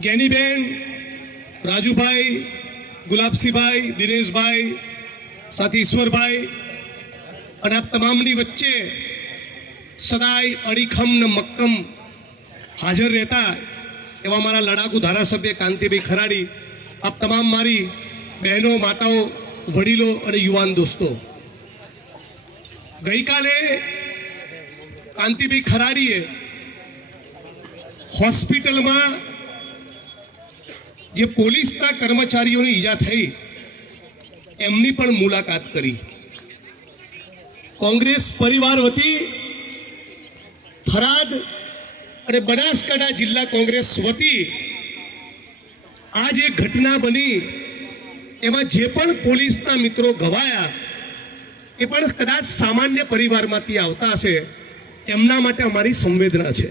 ज्ञानीबेन, राजूभाई, गुलाबसिंहभाई, दिनेशभाई, साथी ईश्वरभाई और आप तमामनी वच्चे सदाय अड़ीखम न मक्कम हाजर रहता एवं मारा लड़ाकू धारासभ्य कांतिभाई खराड़ी, आप तमाम मारी बहनों, माताओं, वडीलों और युवान दोस्तों, गई काले कांतिभाई खराड़ीए हॉस्पिटल में जे पोलीसना कर्मचारीओने ईजा थई एमनी पण मुलाकात करी। कांग्रेस परिवार वती थराद अने बनासकांठा जिल्ला कांग्रेस वती आज एक घटना बनी एमां जे पण पोलीसना मित्रों घवाया ए पण कदाच सामान्य परिवारमांथी आवता हशे एमना माटे अमारी संवेदना छे।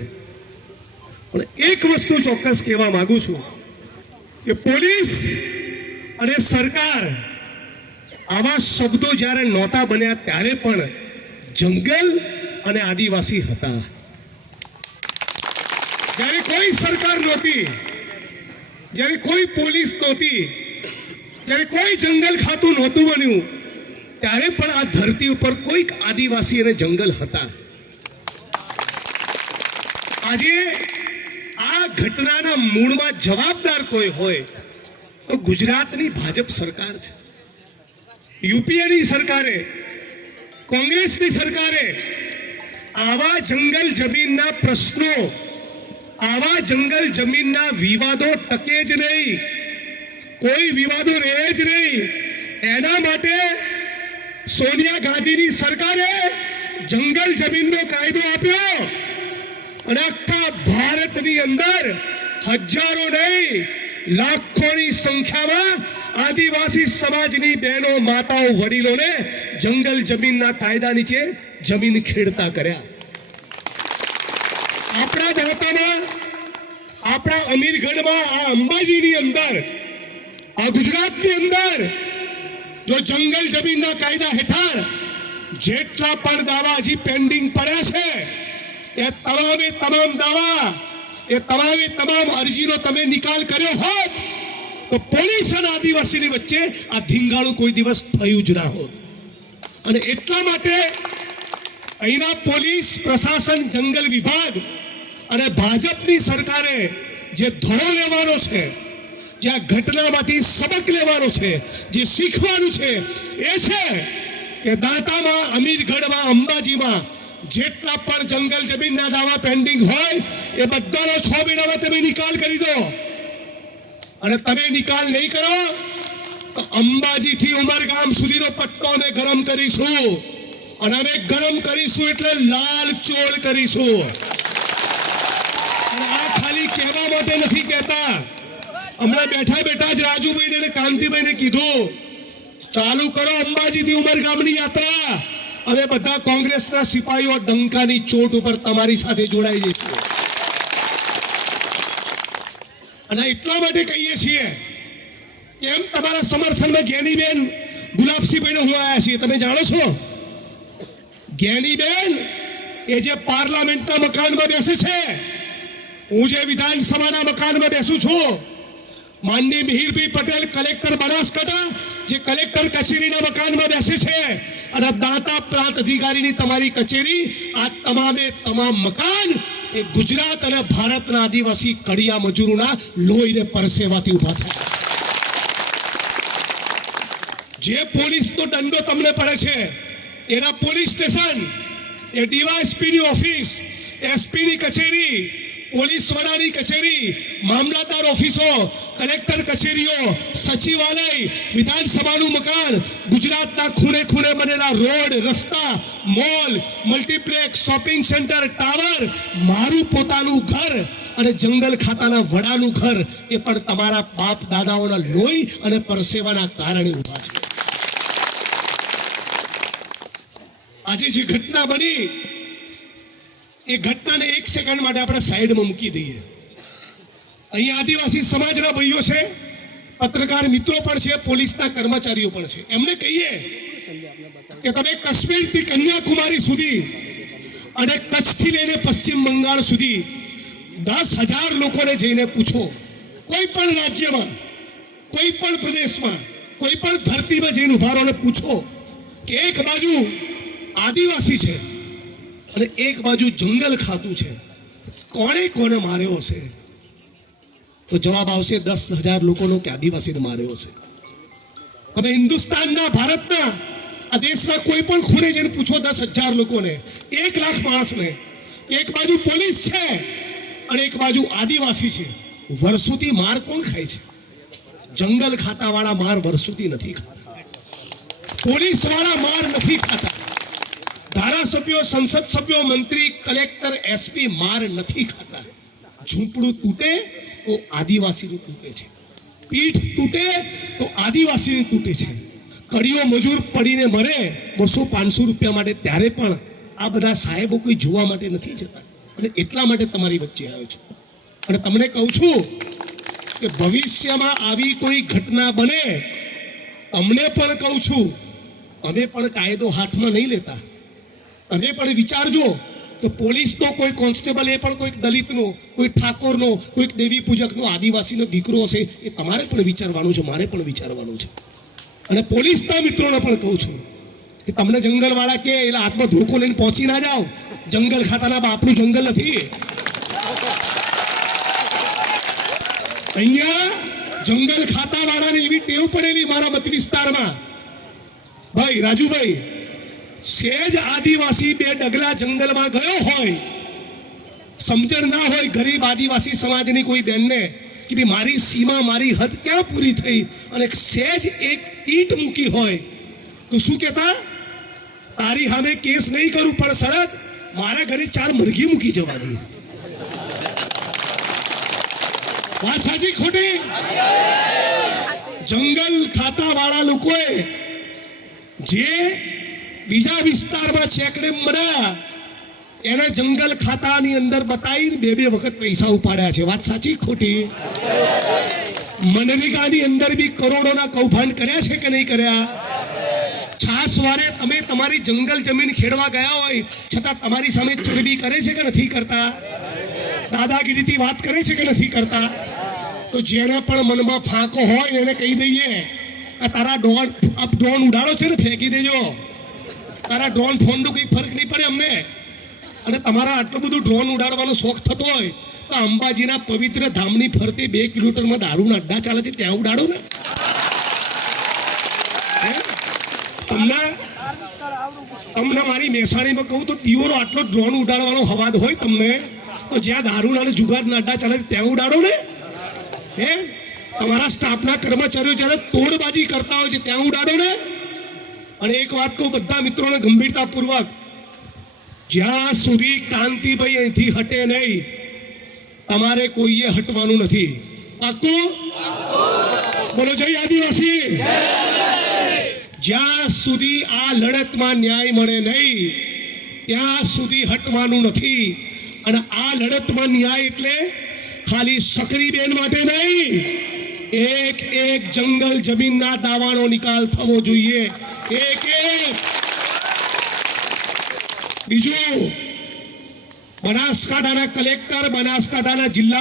पण एक वस्तु चोक्कस कहेवा मांगु छुं कि पोलीस अने सरकार आवा शब्दों ज्यारे नोता बन्या त्यारे पण जंगल अने आदिवासी हता। ज्यारे कोई सरकार नहोती, ज्यारे कोई पोलीस नहोती, ज्यारे कोई जंगल खातुं नहोतुं बन्युं त्यारे पण आ धरती पर कोईक आदिवासी अने जंगल हता। आजे आ घटनाना मूळमां जवाबदार कोई होय तो गुजरातनी भाजप सरकार छे। यूपीएनी सरकारे, कांग्रेसनी सरकारे आवा जंगल जमीनना प्रश्नों, आवा जंगल जमीनना विवादों टके ज नहीं, कोई विवादों रहे ज नहीं। एना माटे सोनिया गांधीनी सरकारे जंगल जमीननो कायदो आप्यो અને આખા ભારતની અંદર હજારો નહીં લાખોની સંખ્યામાં આદિવાસી સમાજની બહેનો, માતાઓ, વડીલોને જંગલ જમીનના કાયદા નીચે જમીન ખેડતા કર્યા। આપણા દાતામાં, આપણા અમીરગઢમાં, આ અંબાજીની અંદર, આ ગુજરાતની અંદર જો જંગલ જમીનના કાયદા હેઠળ જેટલા પણ દાવા હજી પેન્ડિંગ પડ્યા છે ये तमाम दावा, ये तमाम अरजीनो तमे निकाल कर्यो होत तो पोलीस और आदिवासी ની વચ્ચે આ ધીંગાણું કોઈ દિવસ થયું જ ના હોત। અને એટલા માટે અહીંના પોલીસ પ્રશાસન, જંગલ વિભાગ અને ભાજપની સરકારે જે ધોરણ લેવાનો છે, જે આ ઘટનામાંથી સબક લેવાનો છે, જે શીખવાનું છે એ છે કે દાંતામાં, અમીરગઢમાં, અંબાજીમાં જેટલા પણ જંગલ જમીનના દાવા પેન્ડિંગ હોય એ બધાનો 6 મહિનામાં તમે નિકાલ કરી દો। અને તમે નિકાલ નહીં કરો તો અંબાજીથી ઉમરગામ સુધીનો પટ્ટો અમે ગરમ કરીશું અને અમે ગરમ કરીશું એટલે લાલ ચોળ કરીશું। અને આ ખાલી કહેવા માટે નથી કહેતા, હમણાં બેઠા બેઠા જ રાજુભાઈને અને કાંતિભાઈને કીધું ચાલુ કરો અંબાજીથી ઉમરગામની યાત્રા। હવે બધા કોંગ્રેસના સિપાહીઓ ડંકાની ચોટ ઉપર તમારી સાથે જોડાઈ જશે। અને એટલા માટે કહીએ છીએ કે એમ તમારા સમર્થનમાં જ્ઞાનીબેન, ગુલાબસિંહભાઈને હું આવ્યા છીએ। તમે જાણો છો જ્ઞાનીબેન એ જે પાર્લામેન્ટના મકાનમાં બેસે છે, હું જે વિધાનસભાના મકાનમાં બેસું છું, માનનીય મિહિરભાઈ પટેલ કલેક્ટર બનાસકાંઠા જે કલેક્ટર કચેરીના મકાનમાં બેસે છે અને દાતા પ્રાંત અધિકારીની તમારી કચેરી, આ તમામ મકાન એ ગુજરાત અને ભારતના આદિવાસી કડિયા મજૂરોના લોહીને પરસેવાથી ઊભા થયા। જે પોલીસનો દંડો તમને પડે છે એના પોલીસ સ્ટેશન, એ ડીવાયએસપીની ઓફિસ, એસપીની કચેરી, પોલીસ વડાની કચેરી, મામલતદાર ઓફિસો, કલેક્ટર કચેરીઓ, સચિવાલય, વિધાનસભાનું મકાન, ગુજરાતના ખૂણે ખૂણે બનેલા રોડ, રસ્તા, mall, multiplex, shopping centre, tower, મારું પોતાનું ઘર અને જંગલ ખાતાના વડાનું ઘર એ પણ તમારા બાપ દાદાઓના લોહી અને પરસેવાના કારણે ઊભા છે। આજે જે ઘટના બની એ ઘટનાને એક સેકન્ડ માટે આપણે સાઈડમાં મૂકી દઈએ। અહીં આદિવાસી સમાજના ભાઈઓ છે, પત્રકાર મિત્રો પણ છે, પોલીસના કર્મચારીઓ પણ છે। એમને કહીએ કે તમે કાશ્મીરથી કન્યાકુમારી સુધી અને કચ્છથી લઈને પશ્ચિમ બંગાળ સુધી 10,000 લોકોને જઈને પૂછો કોઈ પણ રાજ્યમાં, કોઈ પણ પ્રદેશમાં, કોઈ પણ ધરતીમાં જઈને ઉભા રહો અને પૂછો કે એક બાજુ આદિવાસી છે અને એક બાજુ જંગલ ખાતું છે, કોણે કોને માર્યો હશે? તો જવાબ આવશે 10,000 લોકોનો કે આદિવાસીને માર્યો હશે. હવે હિન્દુસ્તાનના, ભારતના, આ દેશના કોઈ પણ ખૂણે જઈને પૂછો 10,000 લોકોને, 1 લાખ માણસને, એક બાજુ પોલીસ છે અને એક બાજુ આદિવાસી છે, વર્ષોથી માર કોણ ખાય છે? જંગલ ખાતા વાળા માર વર્ષોથી નથી ખાતા, પોલીસ વાળા માર નથી ખાતા, ધારાસભ્યો, સંસદ સભ્યો, મંત્રી, કલેક્ટર, એસપી માર નથી ખાતા. ઝૂંપડું તૂટે તો આદિવાસીનું તૂટે છે, પીઠ તૂટે તો આદિવાસીની તૂટે છે, કડીઓ મજૂર પડીને મરે 200-500 રૂપિયા માટે, ત્યારે પણ આ બધા સાહેબો કોઈ જોવા માટે નથી જતા. અને એટલા માટે તમારી વચ્ચે આવ્યો છું. અને તમને કહું છું કે ભવિષ્યમાં આવી કોઈ ઘટના બને, અમને પણ કહું છું, અમે પણ કાયદો હાથમાં નહીં લેતા. તમે પણ વિચારજો કે પોલીસ તો કોઈ કોન્સ્ટેબલ, એ પણ કોઈક દલિતનો, કોઈ ઠાકોરનો, કોઈક દેવી પૂજકનો, આદિવાસીનો દીકરો હશે, એ તમારે પણ વિચારવાનું છે, મારે પણ વિચારવાનું છે. અને પોલીસના મિત્રોને પણ કહું છું કે તમને જંગલવાળા કે એટલે હાથમાં ધોકો લઈને પહોંચી ના જાઓ. જંગલ ખાતાના બાપનું જંગલ નથી. અહીંયા જંગલ ખાતા વાળાને એવી ટેવ પડેલી મારા મત વિસ્તારમાં, ભાઈ રાજુભાઈ, સેજ આદિવાસી 2 ડગલા જંગલમાં ગયો હોય, સમજણ ના હોય ગરીબ આદિવાસી સમાજની કોઈ બેનને કે ભાઈ મારી સીમા, મારી હદ ક્યાં પૂરી થઈ, અને સેજ એક ઈંટ મૂકી હોય તો શું કહેતા? તારી સામે કેસ નહીં કરું, પણ શરત મારા ઘરે 4 મરઘી મૂકી જવાની. વાત સાચી ખોટી? જંગલ ખાતા વાળા લોકોએ જે બીજા વિસ્તારમાં ચેકડેમ મળ્યા, એને જંગલ ખાતાની અંદર બતાવીને 2 વખત પૈસા ઉપાડ્યા છે. વાત સાચી ખોટી? મનરેગાની અંદર બી કરોડોના કૌભાંડ કર્યા છે કે નહીં કર્યા? છાસવારે તમે તમારી જંગલ જમીન ખેડવા ગયા હોય છતાં તમારી સામે ચરબી કરે છે કે નથી કરતા? દાદાગીરીથી વાત કરે છે કે નથી કરતા? તો જેને પણ મનમાં ફાંકો હોય એને કહી દઈએ, આ તારા ડ્રોન ઉડાડો છે ને, ફેંકી દેજો. તારા ડ્રોન ફોનનું કંઈ ફરક નહીં પડે અમને. અને તમારા આટલું બધું ડ્રોન ઉડાડવાનો શોખ થતો હોય તો અંબાજીના પવિત્ર ધામની ફરતે 2 કિલોમીટરમાં દારૂના અડ્ડા ચાલે છે, ત્યાં ઉડાડો ને. તમને મારી મહેસાણીમાં કહું તો દિયોનો આટલો ડ્રોન ઉડાડવાનો હવાદ હોય તમને, તો જ્યાં દારૂના અને જુગારના અડ્ડા ચાલે છે ત્યાં ઉડાડો ને. હે, તમારા સ્ટાફના કર્મચારીઓ જ્યારે તોડબાજી કરતા હોય છે ત્યાં ઉડાડો ને. અને એક વાત કહું બધા મિત્રોને ગંભીરતાપૂર્વક, જ્યાં સુધી કાંતિભાઈ અહીંથી હટે નહીં, તમારે કોઈએ હટવાનું નથી. પાક્કું? બોલો જય આદિવાસી. જ્યાં સુધી આ લડતમાં ન્યાય મળે નહીં ત્યાં સુધી હટવાનું નથી. અને આ લડતમાં ન્યાય એટલે ખાલી શકરીબેન માટે નહીં, એક એક જંગલ જમીનના દાવાનો નિકાલ થવો જોઈએ. એક. બીજું, બનાસકાંઠાના કલેક્ટર, બનાસકાંઠાના જિલ્લા